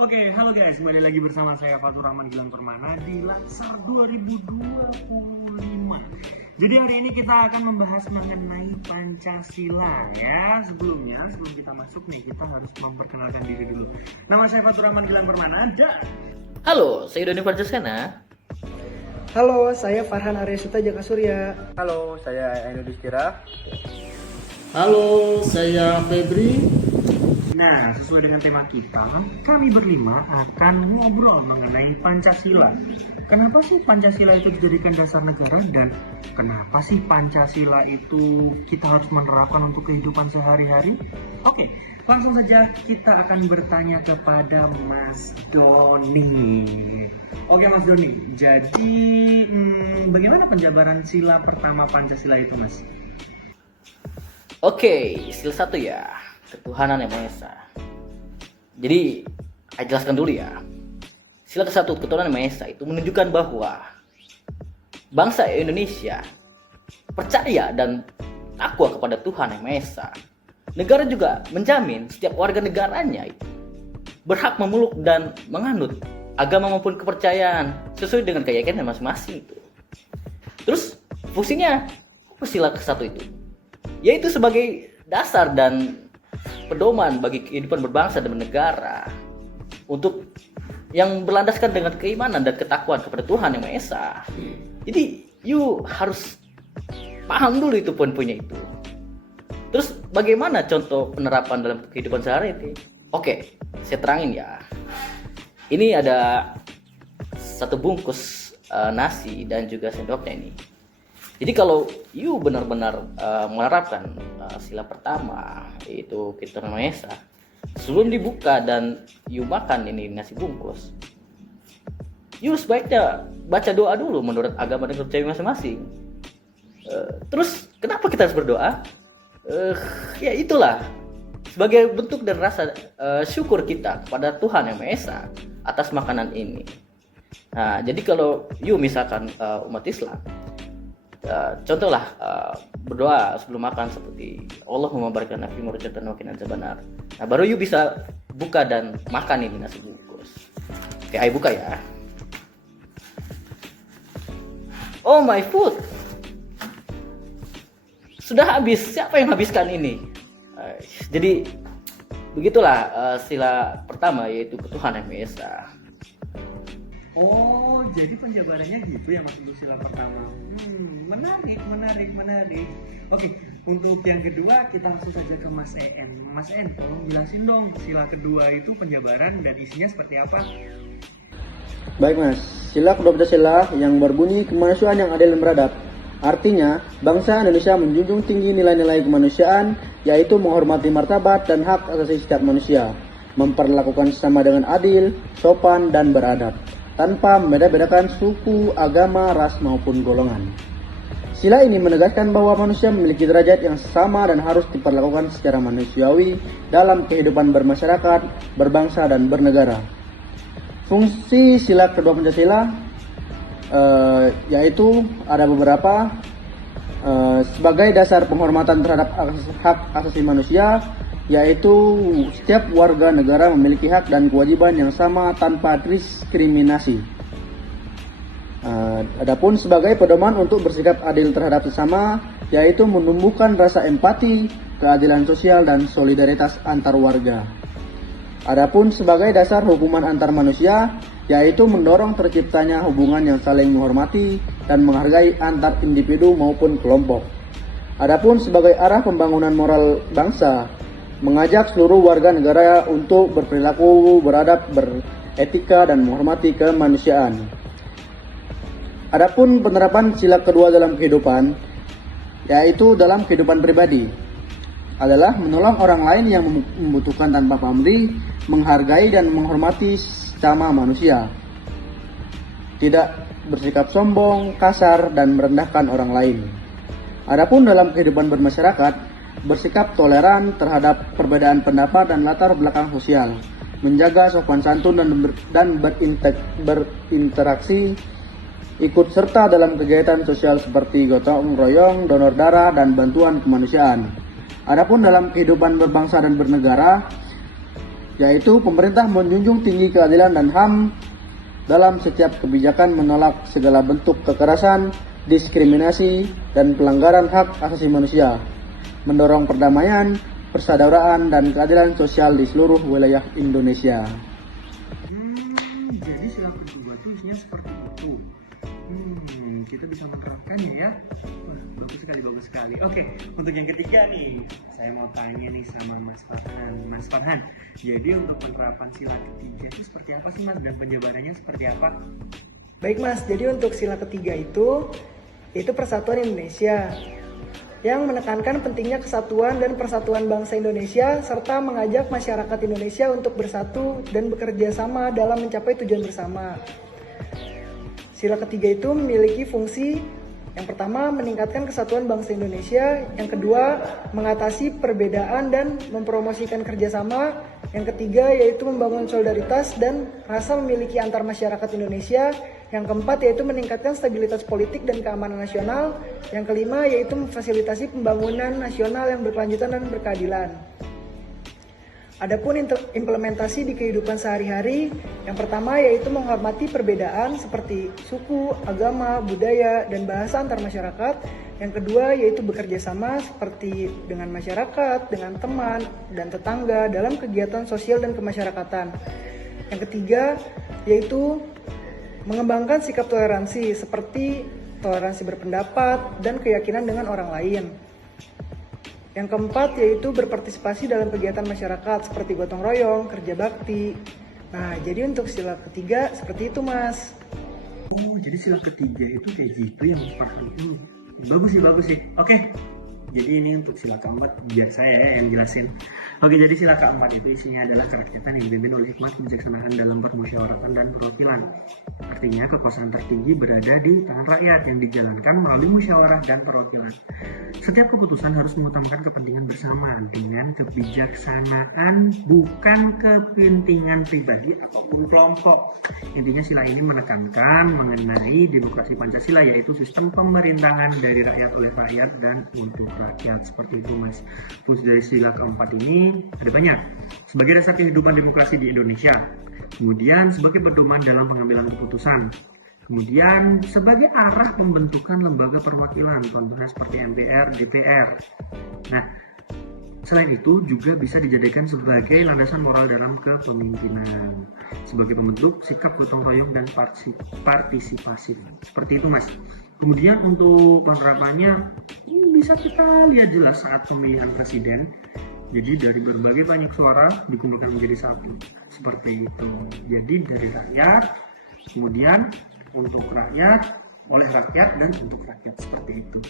Oke, halo guys, kembali lagi bersama saya Fatur Rahman Gilang Permana di Latsar 2025. Jadi hari ini kita akan membahas mengenai Pancasila ya. Sebelum kita masuk nih, kita harus memperkenalkan diri dulu. Nama saya Fatur Rahman Gilang Permana dan Halo, saya Doni Farjasena. Halo, saya Farhan Aryasuta Jaka Surya. Halo, saya Aino Distira. Halo, saya Febri. Nah, sesuai dengan tema kita, kami berlima akan ngobrol mengenai Pancasila. Kenapa sih Pancasila itu dijadikan dasar negara dan kenapa sih Pancasila itu kita harus menerapkan untuk kehidupan sehari-hari? Oke, langsung saja kita akan bertanya kepada Mas Doni. Oke Mas Doni, jadi bagaimana penjabaran sila pertama Pancasila itu Mas? Oke, sila 1 ya, ketuhanan yang Maha Esa. Jadi, saya jelaskan dulu ya. Sila ke-1, ketuhanan yang Maha Esa itu menunjukkan bahwa bangsa Indonesia percaya dan takwa kepada Tuhan yang Maha Esa. Negara juga menjamin setiap warga negaranya itu berhak memeluk dan menganut agama maupun kepercayaan sesuai dengan keyakinan masing-masing itu. Terus fungsinya apa sila ke-1 itu? Yaitu sebagai dasar dan pedoman bagi kehidupan berbangsa dan bernegara untuk yang berlandaskan dengan keimanan dan ketakwaan kepada Tuhan yang Maha Esa. Jadi you harus paham dulu itu poin-poinnya itu. Terus bagaimana contoh penerapan dalam kehidupan sehari-hari? Oke, saya terangin ya. Ini ada satu bungkus nasi dan juga sendoknya ini. Jadi kalau you benar-benar menerapkan sila pertama, yaitu ketuhanan Maha Esa, sebelum dibuka dan you makan ini nasi bungkus, you sebaiknya baca doa dulu menurut agama dan kepercayaan masing-masing. Terus kenapa kita harus berdoa? Ya itulah sebagai bentuk dan rasa syukur kita kepada Tuhan yang Maha Esa atas makanan ini. Nah, jadi kalau you misalkan umat Islam, contohlah berdoa sebelum makan seperti Allahumma barik lana fi murjatan wa qina adzabannar. Nah, baru you bisa buka dan makan ini nasi bungkus. Oke, ayo buka ya. Oh my food. Sudah habis. Siapa yang habiskan ini? Jadi begitulah sila pertama, yaitu ketuhanan yang Maha Esa. Oh, jadi penjabarannya gitu ya Mas untuk sila pertama. Menarik. Oke, untuk yang kedua kita langsung saja ke Mas En. Mas En, tolong jelasin dong sila kedua itu penjabaran dan isinya seperti apa? Baik Mas, sila kedua Pancasila yang berbunyi kemanusiaan yang adil dan beradab. Artinya, bangsa Indonesia menjunjung tinggi nilai-nilai kemanusiaan, yaitu menghormati martabat dan hak asasi setiap manusia, memperlakukan sesama dengan adil, sopan, dan beradab, tanpa membeda-bedakan suku, agama, ras, maupun golongan. Sila ini menegaskan bahwa manusia memiliki derajat yang sama dan harus diperlakukan secara manusiawi dalam kehidupan bermasyarakat, berbangsa, dan bernegara. Fungsi sila kedua Pancasila yaitu ada beberapa, sebagai dasar penghormatan terhadap hak asasi manusia, yaitu setiap warga negara memiliki hak dan kewajiban yang sama tanpa diskriminasi. Adapun sebagai pedoman untuk bersikap adil terhadap sesama, yaitu menumbuhkan rasa empati, keadilan sosial, dan solidaritas antar warga. Adapun sebagai dasar hubungan antar manusia, yaitu mendorong terciptanya hubungan yang saling menghormati dan menghargai antar individu maupun kelompok. Adapun sebagai arah pembangunan moral bangsa, mengajak seluruh warga negara untuk berperilaku beradab, beretika, dan menghormati kemanusiaan. Adapun penerapan sila kedua dalam kehidupan, yaitu dalam kehidupan pribadi, adalah menolong orang lain yang membutuhkan tanpa pamrih, menghargai dan menghormati sesama manusia, tidak bersikap sombong, kasar, dan merendahkan orang lain. Adapun dalam kehidupan bermasyarakat, bersikap toleran terhadap perbedaan pendapat dan latar belakang sosial, menjaga sopan santun dan berinteraksi, ikut serta dalam kegiatan sosial seperti gotong royong, donor darah, dan bantuan kemanusiaan. Adapun dalam kehidupan berbangsa dan bernegara, yaitu pemerintah menjunjung tinggi keadilan dan HAM dalam setiap kebijakan, menolak segala bentuk kekerasan, diskriminasi, dan pelanggaran hak asasi manusia, mendorong perdamaian, persaudaraan, dan keadilan sosial di seluruh wilayah Indonesia. Jadi sila kedua itu isinya seperti itu. Kita bisa menerapkannya ya. Wah, bagus sekali. Oke, untuk yang ketiga nih, saya mau tanya nih sama Mas Farhan. Mas Farhan, jadi untuk penerapan sila ketiga itu seperti apa sih Mas? Dan penjabarannya seperti apa? Baik Mas, jadi untuk sila ketiga itu Persatuan Indonesia yang menekankan pentingnya kesatuan dan persatuan bangsa Indonesia serta mengajak masyarakat Indonesia untuk bersatu dan bekerja sama dalam mencapai tujuan bersama. Sila ketiga itu memiliki fungsi yang pertama meningkatkan kesatuan bangsa Indonesia, yang kedua mengatasi perbedaan dan mempromosikan kerjasama, yang ketiga yaitu membangun solidaritas dan rasa memiliki antar masyarakat Indonesia, yang keempat yaitu meningkatkan stabilitas politik dan keamanan nasional, yang kelima yaitu memfasilitasi pembangunan nasional yang berkelanjutan dan berkeadilan. Adapun implementasi di kehidupan sehari-hari, yang pertama yaitu menghormati perbedaan seperti suku, agama, budaya, dan bahasa antar masyarakat. Yang kedua yaitu bekerja sama seperti dengan masyarakat, dengan teman, dan tetangga dalam kegiatan sosial dan kemasyarakatan. Yang ketiga yaitu mengembangkan sikap toleransi seperti toleransi berpendapat dan keyakinan dengan orang lain. Yang keempat yaitu berpartisipasi dalam kegiatan masyarakat seperti gotong royong, kerja bakti. Nah, jadi untuk sila ketiga seperti itu, Mas. Oh, jadi sila ketiga itu kayak gitu ya Mas Farhan. Bagus sih. Oke. Jadi ini untuk sila keempat, biar saya ya yang jelasin. Oke, jadi sila keempat itu isinya adalah kerakyatan yang dipimpin oleh hikmat kebijaksanaan dalam permusyawaratan dan perwakilan. Artinya kekuasaan tertinggi berada di tangan rakyat yang dijalankan melalui musyawarah dan perwakilan. Setiap keputusan harus mengutamakan kepentingan bersama dengan kebijaksanaan, bukan kepentingan pribadi ataupun kelompok. Intinya sila ini menekankan mengenai demokrasi Pancasila, yaitu sistem pemerintahan dari rakyat oleh rakyat dan untuk rakyat. Seperti itu Mas. Fungsi dari sila keempat ini ada banyak. Sebagai dasar kehidupan demokrasi di Indonesia, kemudian sebagai pedoman dalam pengambilan keputusan, kemudian sebagai arah pembentukan lembaga perwakilan, contohnya seperti MPR, DPR. Nah, selain itu juga bisa dijadikan sebagai landasan moral dalam kepemimpinan, sebagai pembentuk sikap gotong royong dan partisipasi. Seperti itu Mas. Kemudian untuk penerapannya bisa kita lihat jelas saat pemilihan presiden. Jadi dari berbagai banyak suara dikumpulkan menjadi satu. Seperti itu. Jadi dari rakyat, kemudian untuk rakyat, oleh rakyat, dan untuk rakyat. Seperti itu.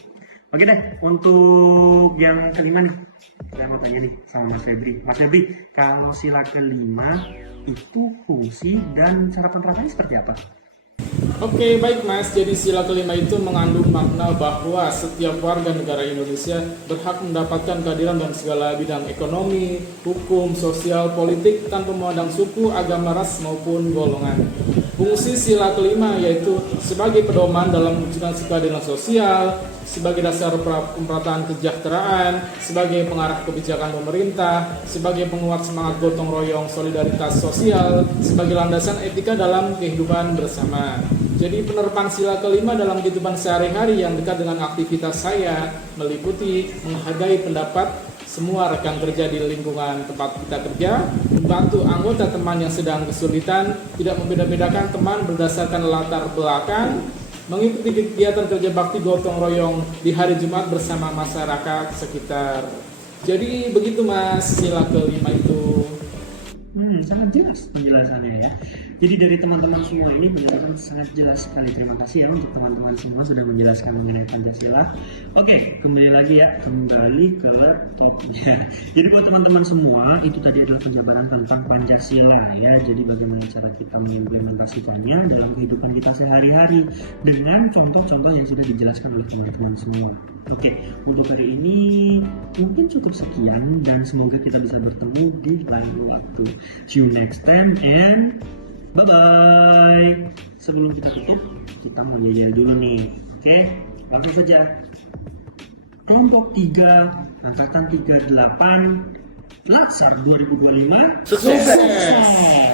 Oke deh, untuk yang kelima nih, saya mau tanya nih sama Mas Febri. Mas Febri, kalau sila kelima itu fungsi dan cara penerapannya seperti apa? Oke, baik Mas. Jadi sila kelima itu mengandung makna bahwa setiap warga negara Indonesia berhak mendapatkan keadilan dalam segala bidang ekonomi, hukum, sosial, politik tanpa memandang suku, agama, ras maupun golongan. Fungsi sila kelima yaitu sebagai pedoman dalam mewujudkan keadilan sosial, sebagai dasar pemerataan kesejahteraan, sebagai pengarah kebijakan pemerintah, sebagai penguat semangat gotong royong solidaritas sosial, sebagai landasan etika dalam kehidupan bersama. Jadi penerapan sila kelima dalam kehidupan sehari-hari yang dekat dengan aktivitas saya meliputi menghargai pendapat semua rekan kerja di lingkungan tempat kita kerja, membantu anggota teman yang sedang kesulitan, tidak membeda-bedakan teman berdasarkan latar belakang, mengikuti kegiatan kerja bakti gotong royong di hari Jumat bersama masyarakat sekitar. Jadi begitu Mas, sila kelima itu. Sangat jelas penjelasannya ya. Jadi dari teman-teman semua ini penjelasan sangat jelas sekali. Terima kasih ya untuk teman-teman semua sudah menjelaskan mengenai Pancasila. Oke, kembali lagi ya, kembali ke topnya. Jadi buat teman-teman semua, itu tadi adalah penjabaran tentang Pancasila ya. Jadi bagaimana cara kita mengimplementasikannya dalam kehidupan kita sehari-hari dengan contoh-contoh yang sudah dijelaskan oleh teman-teman semua. Oke, untuk hari ini mungkin cukup sekian dan semoga kita bisa bertemu di lain waktu. See you next time and bye-bye. Sebelum kita tutup, kita mau jajal dulu nih. Oke, langsung saja. Kelompok 3, angkatan 38, Latsar 2025 Sukses. Sukses.